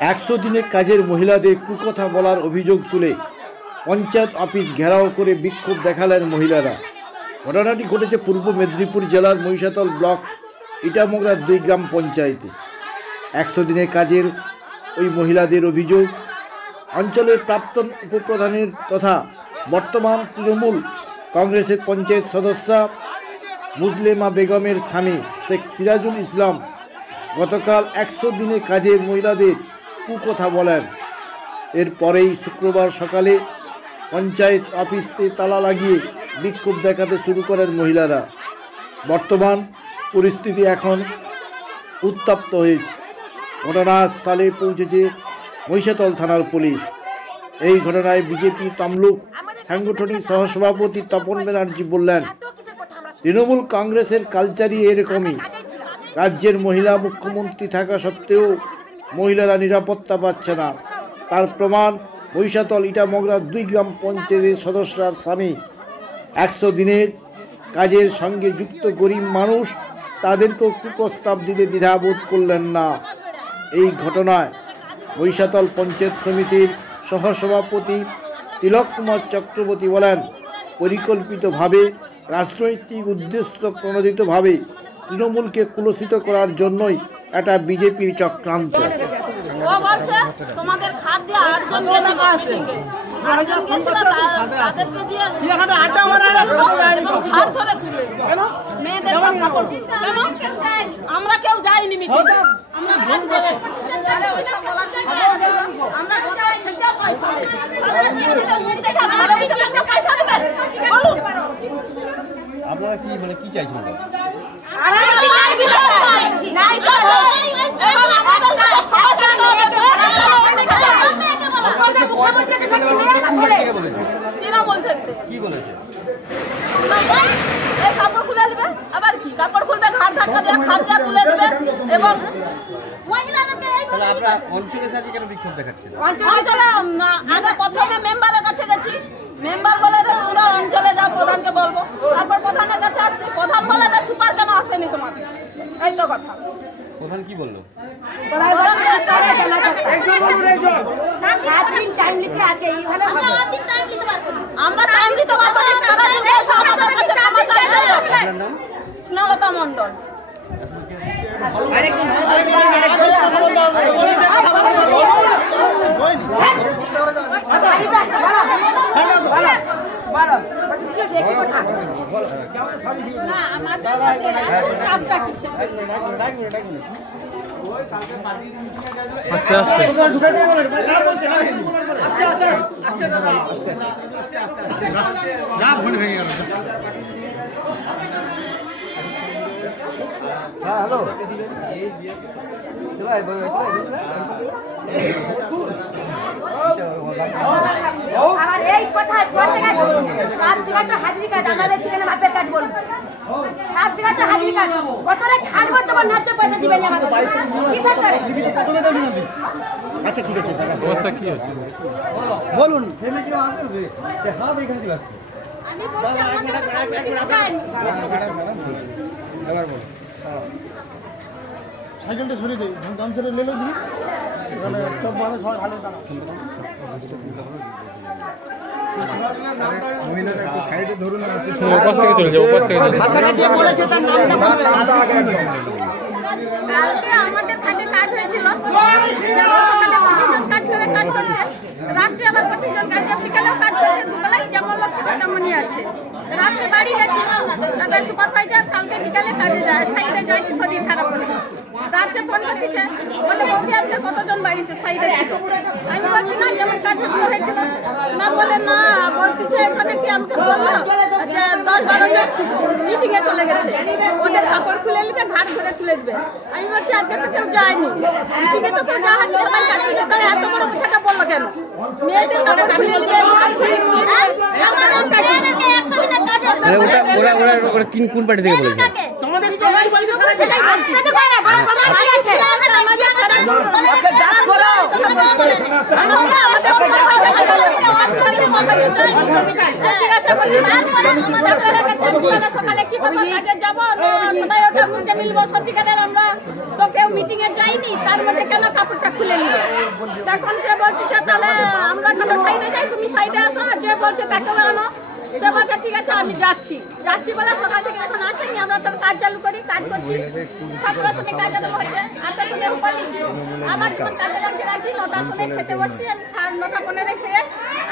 100 দিনের কাজের মহিলাদের কুকথা বলার অভিযোগ তুলে পঞ্চায়েত অফিস ঘেরাও করে বিক্ষোভ দেখালেন মহিলারা। ঘটনাটি ঘটেছে পূর্ব মেদিনীপুর জেলার মহিষাতল ব্লক ইটামোগরা 2 গ্রাম পঞ্চায়েতে। 100 দিনের কাজের ওই মহিলাদের অভিযোগ, অঞ্চলের প্রাক্তন উপপ্রধানের তথা বর্তমান তৃণমূল কংগ্রেসের পঞ্চায়েত সদস্যা মুসলেমা বেগমের স্বামী শেখ সিরাজুল ইসলাম গতকাল 100 দিনের কাজের মহিলাদের কুকথা বলেন। এরপরেই শুক্রবার সকালে পঞ্চায়েত অফিসে তালা লাগিয়ে বিক্ষোভ দেখাতে শুরু করেন মহিলারা। বর্তমান পরিস্থিতি এখন উত্তপ্ত হয়েছে। ঘটনাস্থলে পৌঁছেছে মহিষাতল থানার পুলিশ। এই ঘটনায় বিজেপি তমলুক সাংগঠনিক সহসভাপতি তপন ব্যানার্জি বললেন, তৃণমূল কংগ্রেসের কালচারই এরকমই। রাজ্যের মহিলা মুখ্যমন্ত্রী থাকা সত্ত্বেও মহিলারা নিরাপত্তা পাচ্ছে না। তার প্রমাণ মহিষাতল ইটামোগরা 2 গ্রাম পঞ্চায়েতের সদস্যর স্বামী। 100 দিনের কাজের সঙ্গে যুক্ত গরিব মানুষ তাদেরকেও কুপ্রস্তাব দিতে দ্বিধাবোধ করলেন না। এই ঘটনায় মহিষাতল পঞ্চায়েত সমিতির সহসভাপতি তিলক কুমার চক্রবর্তী বলেন, পরিকল্পিতভাবে রাজনৈতিক উদ্দেশ্য প্রণোদিতভাবে তৃণমূলকে কুলসিত করার জন্যই এটা বিজেপির চক্রান্ত। আমরা কেউ যাইনি আপনারা কি মানে কি চাইছেন? কি বলেছে? কাপড় খুলে দেবে, আবার কি কাপড় খুলবে, ঘাট ধাক্কা দিয়ে খাট দিয়ে তুলে দেবে। এবং অঞ্চলে সাথে কেন বিক্ষোভ দেখাচ্ছেন? অঞ্চলে আগে প্রথমে মেম্বারের কাছে গেছি, মেম্বার বলে তোমরা অঞ্চলে যাও, প্রধানকে বলবো। তারপর প্রধানের কাছে আসছি, প্রধান বলে সুপার কেন আসেনি তোমাদের, এই তো কথা। প্রধান কি বললো? আমরা টাইম দিতে পারবো না, স্নেহলতা মন্ডল। হ্যালো, আমার এই কথা সব জায়গায় তো হাজিরি কার্ড, আমাদের যেখানে বাপের কার্ড বলবো, সব জায়গায় তো হাজিরি কার্ড। কতটা খাটবো তোমার নাচে পয়সা দিবেন আমাদের কি সরকারে? আচ্ছা ঠিক আছে, সমস্যা কি হচ্ছে বলুন। আমি বলছি আমাদের তো কাজ যায়নি। সাইকেলটা সরিয়ে দে, গাম ছেড়ে লেলো দিই, এখানে সব মানুষ সবাই ভালো দাঁড়া। কালকে আমাদের খাটে কাজ হয়েছিল, সকালে 25 জন কাজ করে কাজ করছে, রাত্রে আবার 25 জন কাজ, বিকালেও কাজ করছে, দুবেলাই যেমন লক্ষ্য তেমনই আছে। রাত্রে বাড়ি গেছি, তাদের সুপারভাইজার কালকে বিকালে কাজে যায়, সাইডে যায়নি, শরীর খারাপ করে। রাত্রে ফোন করতেছে, বলে বৌদি আজকে কতজন বাড়িছে, সাইডে ছিল। আমি বলছি না, যেমন কাজগুলো হয়েছিল না, বলে না, বলতেছে এখানে কি আমাকে বললো যে 10-12 জন মিটিংয়ে চলে গেছে, ওদের কাপড় খুলে নেবে, ঘাট ধরে খুলে দেবে। আমি বলছি আজকে তো কেউ যায়নি মিটিংয়ে, তো কেউ যাওয়া হচ্ছে না, এত বড় কথাটা বললো কেন? মেয়েদের কাপড় খুলে নেবে, ঘাট ধরে খুলে দেবে। কোন পার্টি থেকে বলেছে? তোমাদের সবাই বলছে, সকালে কি করবো, কাজে যাবো, সবাই ওটা মুখে মিলবো, সত্যিকারের আমরা তো কেউ মিটিং এ যাইনি, তার মধ্যে কেন কাপড়টা খুলে নিবে? তখন সে বলছে যে তাহলে আমরা তাহলে সাইডে যাই, তুমি সাইডে আসো, যে বলছে তাকে আনো। সে বলছে ঠিক আছে আমি যাচ্ছি বলে সকাল থেকে এখন আসেনি। আমরা তো কাজ চালু করি, কাজ করছি, 7টার সময় কাজ চালু হচ্ছে, 8টার সময় উপর নিচ্ছি। আমার যখন কাজে লাগতে যাচ্ছি 9টার সময় খেতে বসছি, আমি 9:15 খেয়ে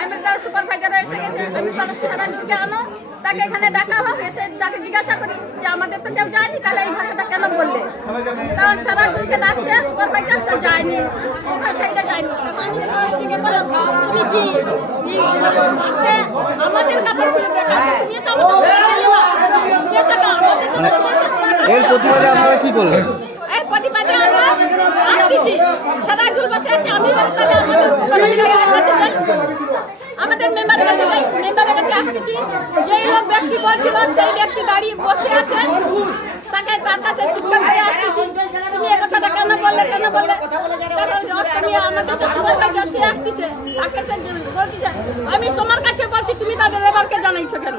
আমি তার সুপারভাইজার এসে গেছে, আমি তাহলে সারাদিনকে আনো, তাকে এখানে ডাকা হোক, এসে তাকে জিজ্ঞাসা করি যে আমাদের তো কেউ যায়নি, তাহলে এই ভাষাটা কেন বললে? তখন সারাদিনকে ডাকছে সুপারভাইজার, সে যায়নি, ওখানে সাইডে যায়নি। তখন আমি সুপারভাইজারকে বললাম তুমি কি আমাদের কাপড় খুলে দেখাবে, তুমি তো এর প্রতিবাদে আপনারা কি করলেন? এর প্রতিবাদে আমরা আসছি, সারাদিন বসে আছি। আমি আমাদের মেম্বারের কাছে যাই, মেম্বারের কাছে আসছি, যেই লোক ব্যক্তি বলছিল সেই ব্যক্তি দাঁড়িয়ে বসে আছে, তাকে তার কাছে চিৎকার করে আসছি তুমি এই কথাটা কেন বললে আমাদের সুপারভাইজার সে আসছে, তাকে সে বলছে আমি তোমার কাছে বলছি তুমি তাদের লেবারকে জানাইছো কেন?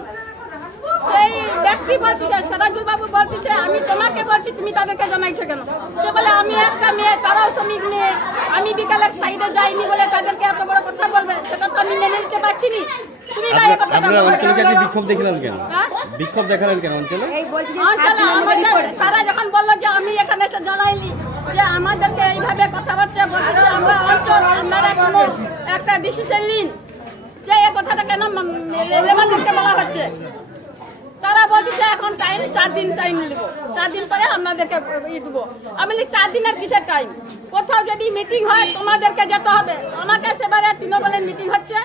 সেই ব্যক্তি বলছে সারাজুল বাবু বলছে আমি তোমাকে বলছি তুমি তাদেরকে জানাইছো কেন? সে বলে আমি একটা মেয়ে, তারাও শ্রমিক মেয়ে, আমি বিকালে সাইডে যাইনি বলে তাদেরকে এত বড় কথা বলবে, সেটা তো আমি মেনে নিতে পারছি না। তুমি বাইরে কথা আপনারা অঞ্চলে কাছে বিক্ষোভ দেখালেন কেন? বিক্ষোভ দেখালেন কেন অঞ্চলে? তারা যখন বললো যে আমি এখানে এসে জানাইনি যে আমাদেরকে এইভাবে কথাবার্তা বলছে, আমরা অঞ্চল আপনারা কোনো একটা ডিসিশন নিন যে এই কথাটা কেন লেবারদেরকে বলা হচ্ছে। তারা বলছে এখন টাইম 4 দিন টাইম নেব, 4 দিন পরে আপনাদেরকে দেবো। আমি বলি 4 দিনের কিসের টাইম? কোথাও যদি মিটিং হয় তোমাদেরকে যেতে হবে। আমাকে সেবারে তৃণমূলের মিটিং হচ্ছে,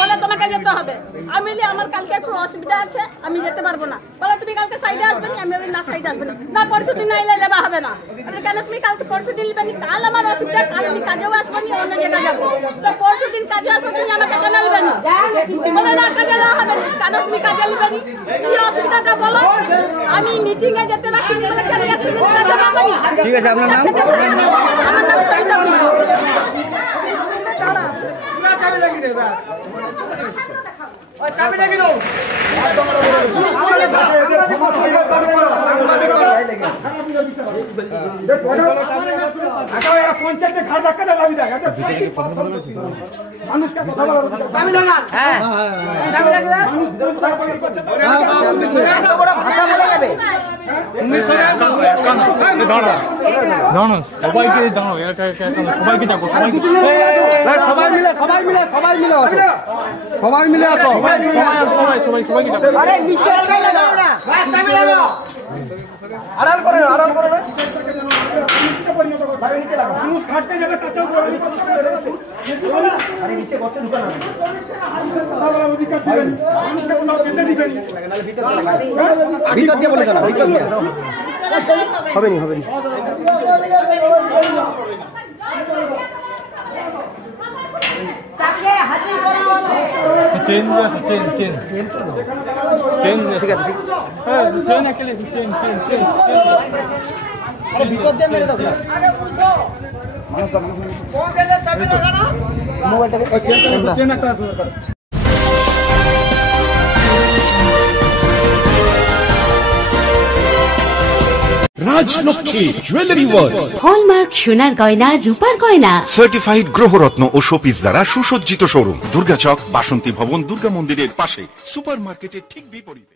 বলে তোমাকে যেতে হবে। আমি বলি আমার কালকে একটু অসুবিধা আছে, আমি যেতে পারবো না। বলে তুমি কালকে সাইডে আসবে না? আমি বলি না সাইডে আসবে না, পরশু দিন আইলে লেবা হবে না। আমি কেন তুমি কালকে পরশু দিন নেবে? কাল আমার অসুবিধা, কাল আমি কাজেও আসবো না, অন্য জায়গায় যাবো, তো পরশু দিন কাজে আসবো, তুমি আমাকে কেন নেবে না? বলে না কাজে নেওয়া হবে না, কেন তুমি কাজে নেবে না? কি অসুবিধাটা বলো? আমি মিটিং এ যেতে পারছি না, বলে কেন একদিন কাজে নেবো না? ঠিক আছে, আপনার নাম? আমার নাম সরিতা ভূঁইয়া। পঞ্চায়েতে ঘাট ধাক্কা দেয় লাভি দেয় মানুষকে কথা বলা সবাইকে দাঁড়াও, সবাইকে যাবো, সবাই মিলে আসো। আড়াল করে মানুষ খাটতে যাবে, তাতেও কথা বলার অধিকার দিবেন, মানুষকে কোথাও যেতে দিবেন। ভিতর দিয়ে বলে জানা, ভিতর দিয়ে হবে নি, হবে নি। চেন আছে, চেন ঠিক আছে, হ্যাঁ চেন একলে চেন ভিতর দিয়ে মেরে দাও মোবাইলটা। রাজলক্ষ্মী জুয়েলারি ওয়ার্ল্ড, হলমার্ক সোনার গয়না, রূপার গয়না, সার্টিফাইড গ্রহরত্ন ও শোপিস দ্বারা সুসজ্জিত শোরুম, দুর্গাচক, বাসন্তী ভবন, দুর্গা মন্দিরের পাশে, সুপার মার্কেটের ঠিক বিপরীতে।